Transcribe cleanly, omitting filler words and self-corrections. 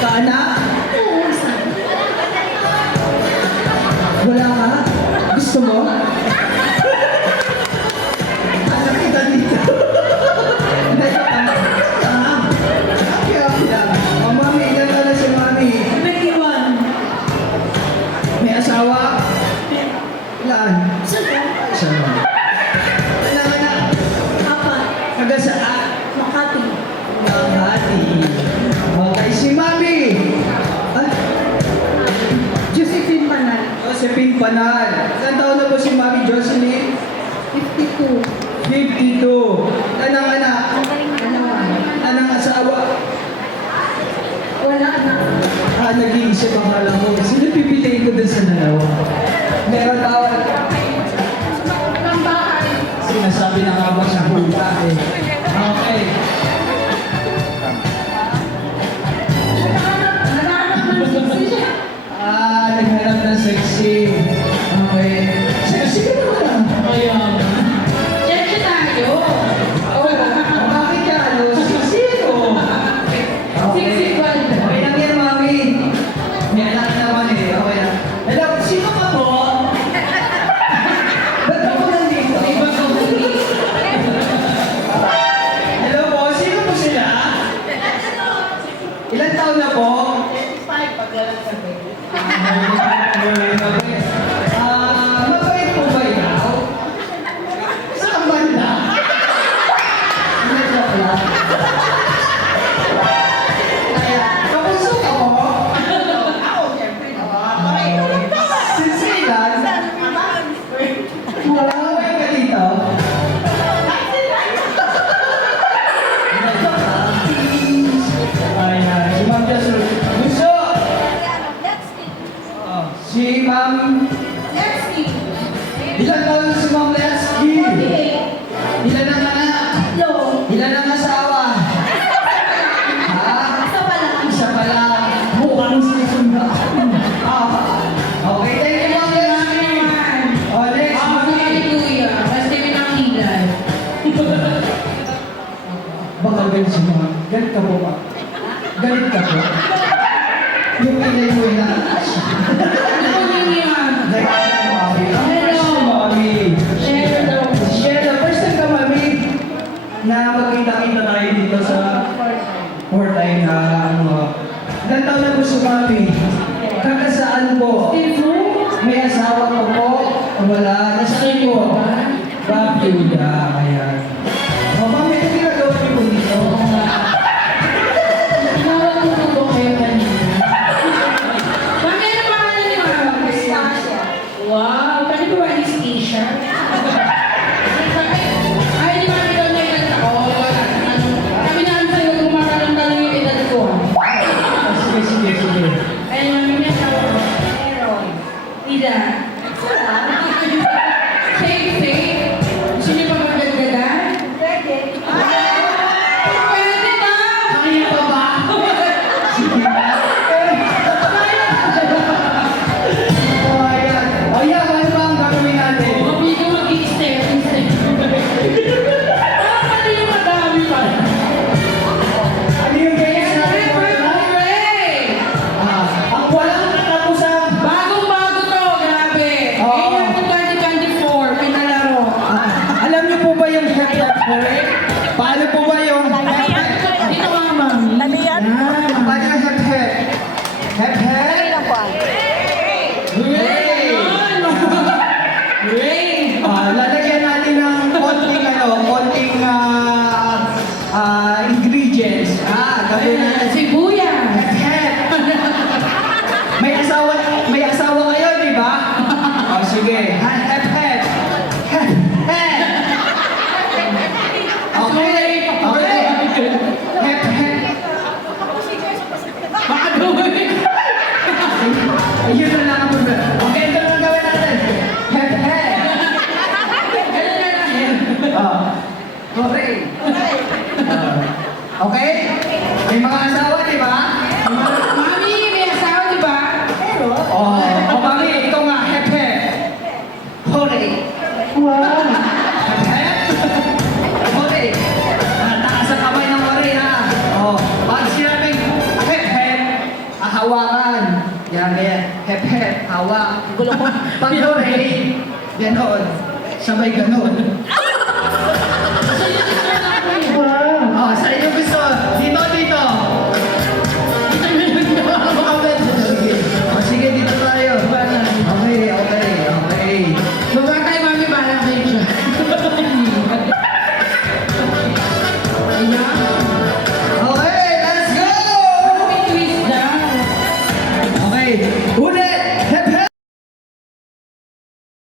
Kaanak? Oo, isa. Wala ka? Gusto mo? Anak kita dito. Oh, mami, ilan ka na si mami? 21. May asawa? Ilan? Sige. Isa mo. Ilan ka na? 4. Taga saan? Makati. Makati. Okay, si mami. Ah, Josephine Panal. Josephine Panal. Ilan taon na po si mami Jocelyn? 52. 52. Anong anak? Dalawa. Anong asawa? Wala na. Nag-iisip ang alam mo. Sino pipiliin ko dun sa dalawa? Meron tawag. Ang bahay. Sinasabi na nga ba sa hula eh. Okay. Nanahanap ng siksi siya. Naghanap ng sexy. Okay. Sexy ka naman. Ayan. Siyempre tayo. Bakit ka ano? Sexy o? Siksi ba? Okay lang yan, mami. May anak naman eh. Okay lang. Hello, sino ka po? Ba't ako nandito? Hello po, sino po sila? Ilan taon na po? 25 pag galang sabi. Mabait po ba ikaw? Saan banda? Hindi ko pala. Kapuso ka po? Ako, siyempre. Sinsilan? Wala ka ba ka dito? Ayan, si Ma'am Jasur. Gusto! Si Ma'am... Lexi. Ilan taon na si Ma'am Letsky? 48. Ilan ang anak? Lo. Ilan ang asawa? Ha? Isa pa lang. Isa pala. Mukhang sisundan. Okay, thank you, Ma'am Letsky. Oh, next, Mami. Baka galit si Ma'am. Galit ka po ba? Galit ka po? Yung inay mo na. Mami. Shela, first time ka, Mami, na magkita-kita tayo dito sa fourth time na ilan taon na po si Mami? Taga saan po? May asawa ko po? Wala. Nasa po? Babyuda. Ayan. O, Mami, ano ginagawa niyo po dito? Wow, pwede ba ba station? Ay, di ba ikaw na edad ako? Kami na sa'yo kumakalang yung edad ko. Sige. Ay, namin niya sa Aaron. Ida. Safe. Gusto niyo pa magdagdagan? Pwede. Pwede ba? Kaya pa ba? Sige. O, yan. Ano ba ang gagawin natin? Hindi ko mag-i-step. Ano yung madami pa? Ano yung games natin? Ang walang katapusan. Bagong-bago to, grabe. Oo. Ngayon po 2024, pinalaro. Alam niyo po ba yung head? Paano po ba yung Dito ka, mami. Paano yung head? Head? Hooray! Ray! Lalagyan natin ng konting ingredients. Gagawin natin. Sibuyas. Head. May asawa kayo, di ba? Sige. Head. Okay. Head. Baka gawin. Ayun na lang ang problema. Okay, ito lang gawin natin. Head. Ganun na lang. Okay. Okay? May mga asawa, di ba? Mami, may asawa, di ba? Mami, ikaw nga, head. Hooray. Wow. Head. Hooray. Taas ang kamay ng hooray, ha? Pag sinabing head, hawakan. Yan, ganyan. Hep, hep, hawak. Gulo ko. Pag hooray, ganon. Sabay ganon.